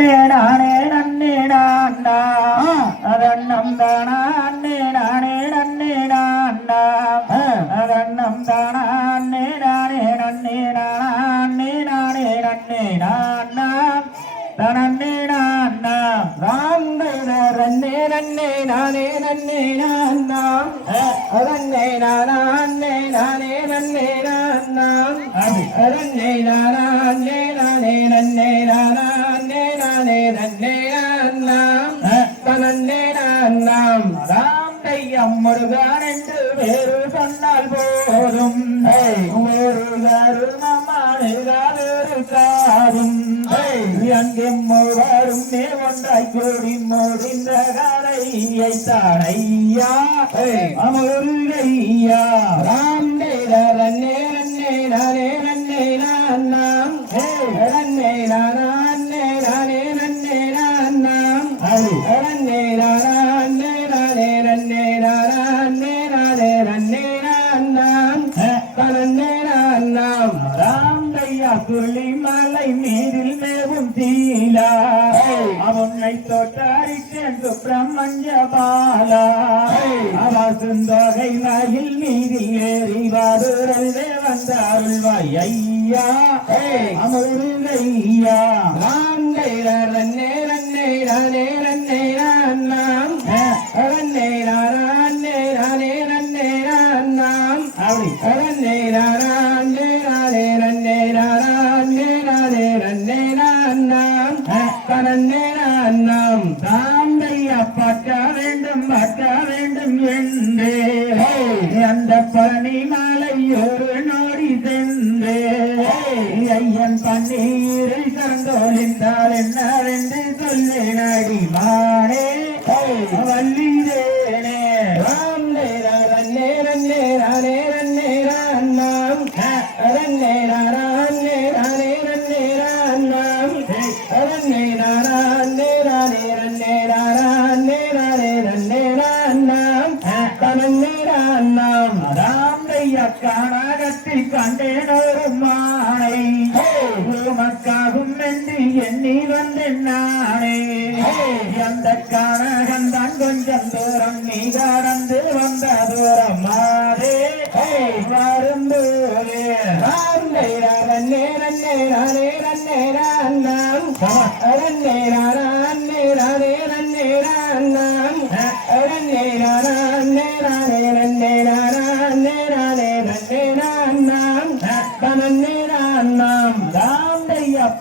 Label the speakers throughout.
Speaker 1: நன்னே நானே நன்னே நான்டா அதன்னம் தானா அண்ணே நானே நன்னே நான்டா அதன்னம் தானா அண்ணே நானே நன்னே நானா அண்ணே நானே நன்னே நான்டா தனன்னே நான்டா ராம்பே நன்னே நானே நன்னே நான்டா அதன்னே நானா அன்னே நானே நன்னே நான்டாம் அதன்னே நானா அன்னே நானே நன்னே நானா அன்னே நானே நன்னே நான்டாம் தனன்னே நான்டாம் ராம்பையம் முருகன் என்று வேறு சொன்னால் போதும். ஒரு கருமமானுகாரும் எங்கும் மூவரும் மே ஒன்றாய் கூடி முடிந்த கலையை தானையா? அமுருகையா? ராம் ரன்னே ராமையா புள்ளிமலை மீதில் மேவும் தீலா. அவனை தொட்டாரி சென்று பிரம்மஞ்ச பாலா. அவசுந்தொகை மயில் மீதில் ஏறி வாடுறே வந்த அருள்வாய் ஐயா. அமருளையா ராண்டை ரன்னே ரன்னே ரானே ரன்னே ரான்னாம். ரன்னே ரானே ரானே ரன்னே ரான்னாம். ரன்னே ரானே பனிமலை ஒரு நோடி சென்றே ஐயன் பன்னீரை என்ன என்னவென்று சொல்லே நடி கண்டேன் உமக்காகும் என்று எண்ணி வந்தேன் நானே. அந்த காணகம் கொஞ்சம் தூரம் நீ கடந்து வந்த தூரம்? மாறே. வரும்போதே நேரம் நேரம் நேரம் நேரம் நேரம் ரான்னாம் ரன்னே ரான்னாம் தனன்னே ரான்னாம்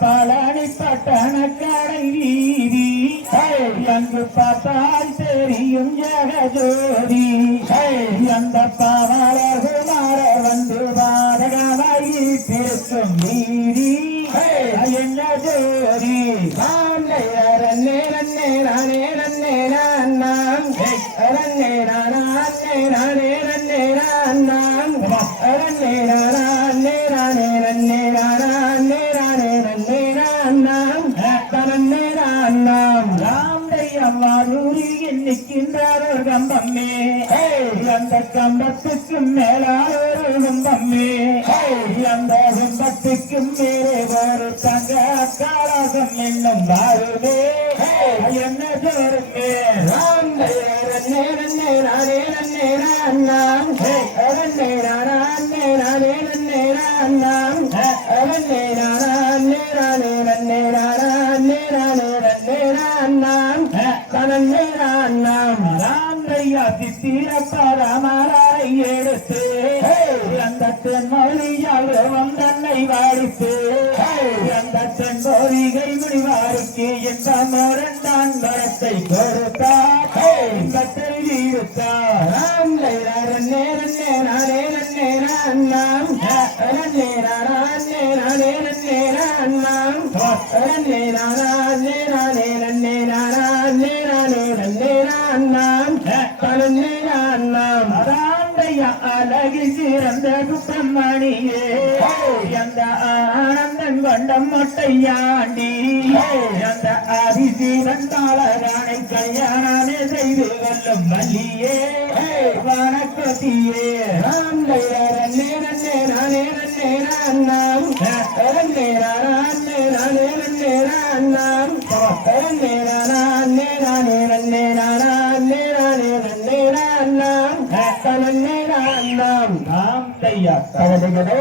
Speaker 1: பழனி பட்டண வீதி. அங்கு பார்த்தால் தெரியும் ஜெகஜோதி. அந்த பாவலகு மாற வந்து பாரகமாயி திருக்கும் நீதி. என்ன ஜோதி? நிற்கின்றார் ஒரு கம்பம்மே. அந்த கம்பத்துக்கு மேலான ஒரு கும்பம்மே. அந்த கும்பத்துக்கு மேலே ஒரு தங்க காலகம் என்னும் வாருமே. என்ன ஜோருமே ராமே தனன்னே ரான்னாம் ராமையா சித்திரப்பா ராமராரை எடுத்து அந்த தென்மொழியால் வந்தன்னை வாடித்து அந்த தென்பொழிகை முடிவாருக்கு என்ற முரண்டான் வரத்தை கொடுத்தார். இன்பத்தை ஈடுத்தார் ராம்லை ரன்னே ரன்னே நானே ரன்னே ரான்னாம் ரன்னே ரானே நானே ரன்னே கண்டம் மொட்டையாண்டி அந்த ஆதிசீவன் தாளரானை கல்யாணமே செய்து வல்லும் வள்ளியே. வணக்கத்தியே. ராண்டை ரன்னே ரன்னே நானே ரன்னே ரான்னாம் ரன்னே ரானே நானே ரன்னே ரான்னாம்
Speaker 2: நன்னே நானா நே நானே நன்னே நானா நே நானே நன்னே நான் நாம் நன்னே நான்
Speaker 1: தையா.
Speaker 2: தகதிகதே